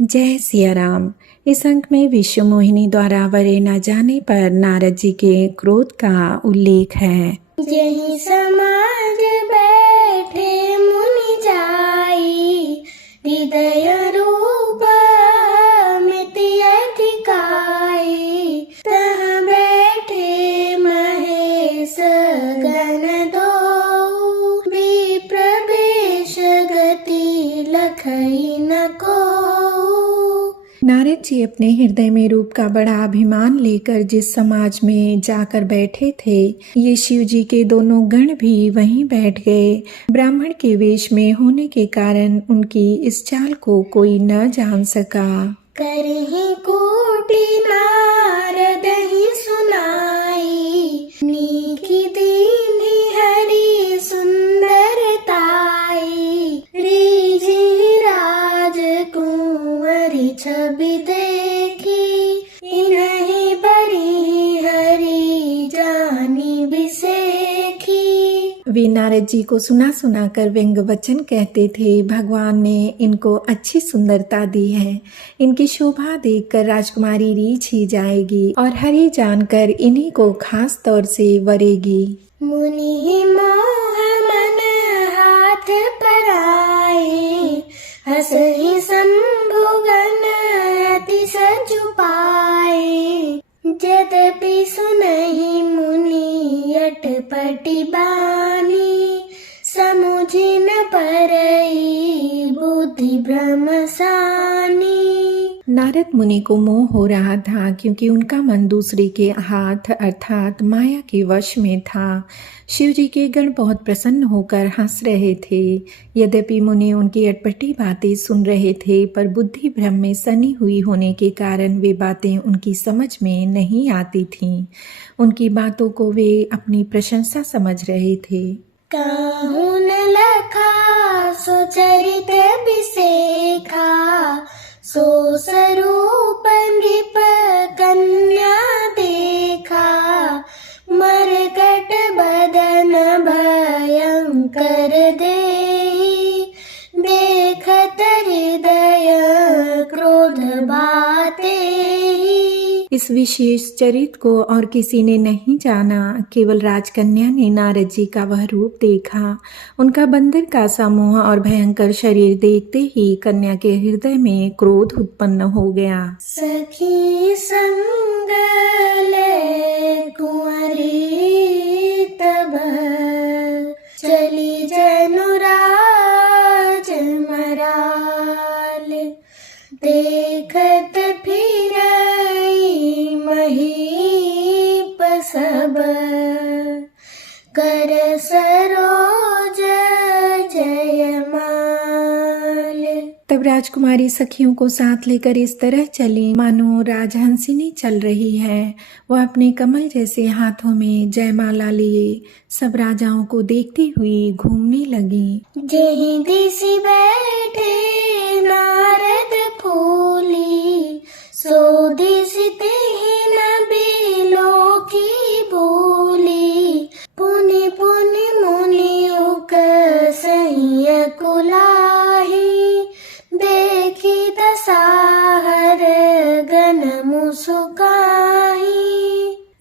जय सिया राम। इस अंक में विश्व मोहिनी द्वारा वरे न जाने पर नारद जी के क्रोध का उल्लेख है। यही समाज बैठे मुनि जाई, हृदय रूप मिति अधिकाई। तहाँ बैठे महेश गण दो, विप्र बेश गति लखई न को। नारद जी अपने हृदय में रूप का बड़ा अभिमान लेकर जिस समाज में जाकर बैठे थे, ये शिव जी के दोनों गण भी वहीं बैठ गए। ब्राह्मण के वेश में होने के कारण उनकी इस चाल को कोई न जान सका। करहि कोटि नारद ही सुनाई, नीकी दीन्ही हरि सुंदरताई। रीझि राज कुंवरी छवि देखी, इन्हीं बड़ी हरि जानी बिसेखी। वे नारद जी को सुना सुना कर व्यंग वचन कहते थे। भगवान ने इनको अच्छी सुंदरता दी है, इनकी शोभा देखकर राजकुमारी रीछ ही जाएगी और हरि जानकर इन्हीं को खास तौर से वरेगी। मुनि मोह मन हाथ पराए, हंसहि शंभुगन अति सजु पाए। यद्यपि सुनहि मुनि अटपटी बानी, समुझि न परई बुद्धि भ्रम सानी। नारद मुनि को मोह हो रहा था क्योंकि उनका मन दूसरे के हाथ अर्थात माया के वश में था। शिव जी के गण बहुत प्रसन्न होकर हंस रहे थे। यद्यपि मुनि उनकी अटपटी बातें सुन रहे थे, पर बुद्धि भ्रम में सनी हुई होने के कारण वे बातें उनकी समझ में नहीं आती थीं। उनकी बातों को वे अपनी प्रशंसा समझ रहे थे। कहूँ न लखा सो चरित बिसेखा, सो स्वरूप नृप कन्या देखा। मरकट बदन भयंकर देहि, देखत हृदय क्रोध बाते। इस विशेष चरित्र को और किसी ने नहीं जाना, केवल राजकन्या ने नारद जी का वह रूप देखा। उनका बंदर का समूह और भयंकर शरीर देखते ही कन्या के हृदय में क्रोध उत्पन्न हो गया। सखी संग ले कुंवरी तब, चली जनुराज मराल। देखत फिरई महीप सब, कर सरोज जयमाल। तब राजकुमारी सखियों को साथ लेकर इस तरह चली मानो राजहंसिनी चल रही है। वह अपने कमल जैसे हाथों में जयमाला लिए सब राजाओं को देखती हुई घूमने लगी। जेहि दिसि बैठे नारद फूली, सो दिसि तेहि न बिलोकी भूली। पुनि पुनि मुनि उकसहि अकुलाहि, देखी दसाहर गण मुसुकाहि।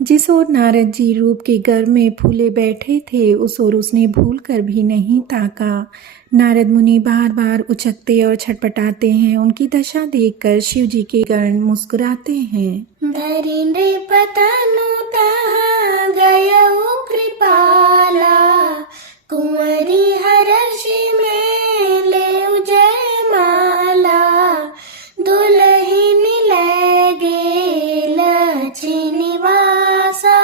जिस ओर नारद जी रूप के गर्भ में फूले बैठे थे, उस ओर उसने भूल कर भी नहीं ताका। नारद मुनि बार बार उचकते और छटपटाते हैं। उनकी दशा देखकर शिव जी के गण मुस्कुराते हैं। धरि नृप तनु तहाँ गयउ कृपाला, कुंवरी हर्षि में लेउ जयमाला। दुलहिनी लै गेल अछि निवासा,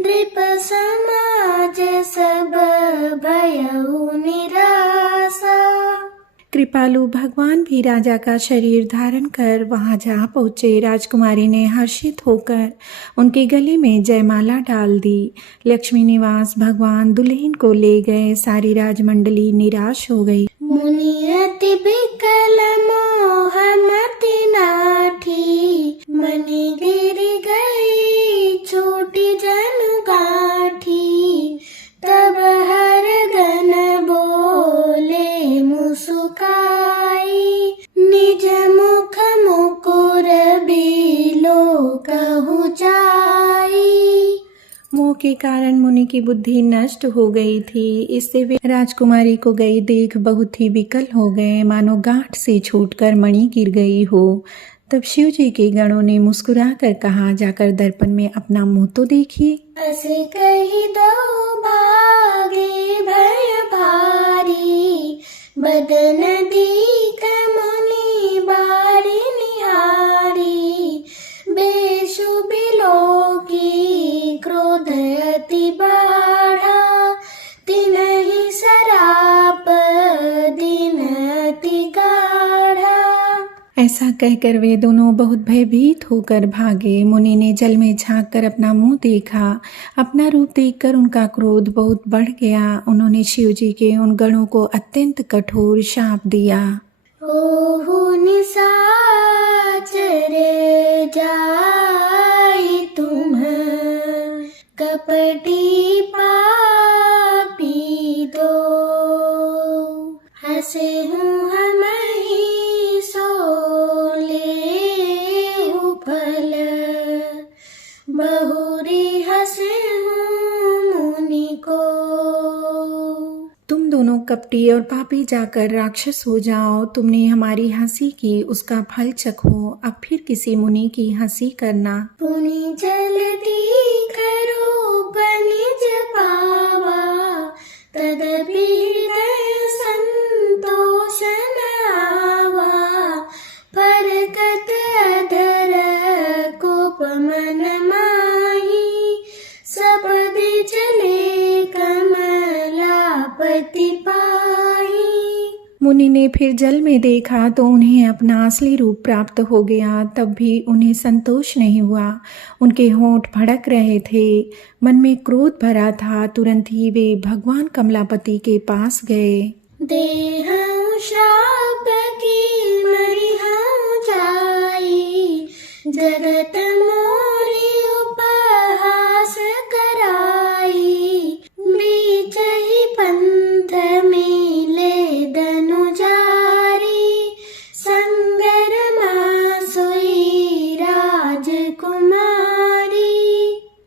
नृप समाज सब भयउ निरासा। कृपालु भगवान भी राजा का शरीर धारण कर वहां जा पहुंचे। राजकुमारी ने हर्षित होकर उनके गले में जयमाला डाल दी। लक्ष्मी निवास भगवान दुल्हन को ले गए। सारी राजमंडली निराश हो गई। मुनि अति बिकल मोह मति नाठी, मनि गिर गई छूटी जन गाठी। तब हर गण बोले मुसुकाई, निज मुख के कारण मुनि की बुद्धि नष्ट हो गई थी। इससे वे राजकुमारी को गई देख बहुत ही विकल हो गए, मानो गांठ से छूटकर मणि गिर गई हो। तब शिव जी के गणों ने मुस्कुरा कर कहा, जाकर दर्पण में अपना मुंह तो देखिए। ऐसे कही दो भागे भय भारी, बदन दीख मुनि बारी निहारी, बेशुभ लोकी क्रोध अति बाढ़ा, तिन्हि सराप दिन अति गाढ़ा। ऐसा कहकर वे दोनों बहुत भयभीत होकर भागे। मुनि ने जल में झांक कर अपना मुंह देखा। अपना रूप देखकर उनका क्रोध बहुत बढ़ गया। उन्होंने शिव जी के उन गणों को अत्यंत कठोर शाप दिया। ओहु निशाचर जाई तुम, कपटी पापी दो, हसे हूँ हम ही सो लेहु फल, बहुरी हसे हूँ मुनि को। तुम दोनों कपटी और पापी जाकर राक्षस हो जाओ। तुमने हमारी हंसी की, उसका फल चखो। अब फिर किसी मुनि की हंसी करना। पुनि जल्दी करो बनिज पावा, तदपि हृदय संतोष न आवा, फरकत अधर कोप मन माही, सबद चले कमलापति पाही। मुनि ने फिर जल में देखा तो उन्हें अपना असली रूप प्राप्त हो गया। तब भी उन्हें संतोष नहीं हुआ। उनके होंठ भड़क रहे थे, मन में क्रोध भरा था। तुरंत ही वे भगवान कमलापति के पास गए। देहं श्राप की मरिहं जाई, जगत मोरी उपहास कराई, बीच ही पंथ मिले धनुजारी, संगरमा सोई राजकुमारी।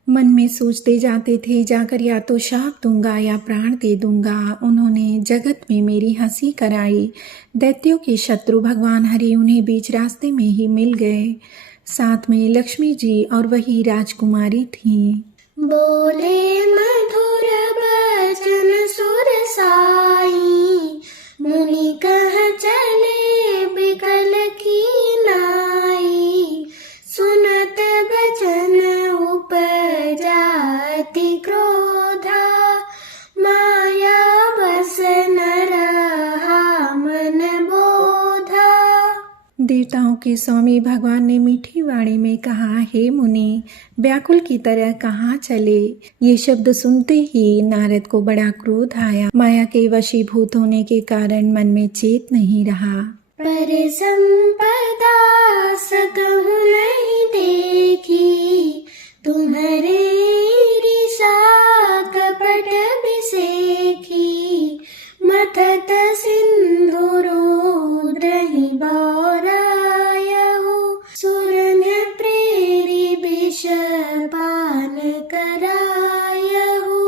मन में सोचते जाते थे, जाकर या तो शाप दूंगा या प्राण दे दूंगा। उन्होंने जगत में मेरी हंसी कराई। दैत्यों के शत्रु भगवान हरि उन्हें बीच रास्ते में ही मिल गए। साथ में लक्ष्मी जी और वही राजकुमारी थीं। बोले मधुर बचन सुर साई, मुनि कह चले बिकल की नाई, सुनत बचन उपजा अति क्रोधा, माया बस न रहा मन बोधा। देवताओं के स्वामी भगवान ने मीठी वाणी में कहा, हे मुनि, व्याकुल की तरह कहाँ चले। ये शब्द सुनते ही नारद को बड़ा क्रोध आया। माया के वशीभूत होने के कारण मन में चेत नहीं रहा। पर संपदा सकहु नहीं देखी, तुम्हारे ईर्षा कपट बिसेखी, मथत सिंधु रुद्रहि बौरायहु, सुरन्य प्रेरी विष पान करायहु।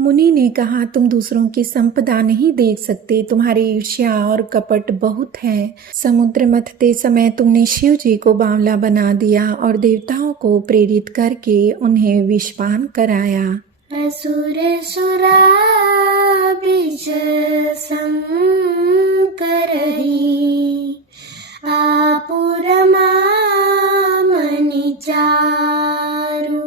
मुनि ने कहा, तुम दूसरों की संपदा नहीं देख सकते। तुम्हारी ईर्ष्या और कपट बहुत है। समुद्र मथते समय तुमने शिव जी को बावला बना दिया और देवताओं को प्रेरित करके उन्हें विषपान कराया। असुर सुरा बीज संकरहि, आपुरमा मनि चारु,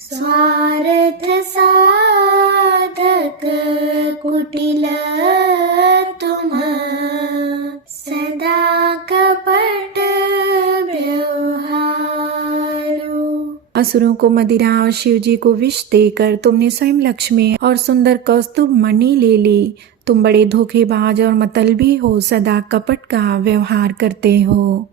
स्वार्थ साधक कुटिल तुम, सदा कपट व्यवहारु। असुरों को मदिरा और शिव जी को विष देकर तुमने स्वयं लक्ष्मी और सुंदर कौस्तुभ मणि ले ली। तुम बड़े धोखेबाज और मतलबी हो, सदा कपट का व्यवहार करते हो।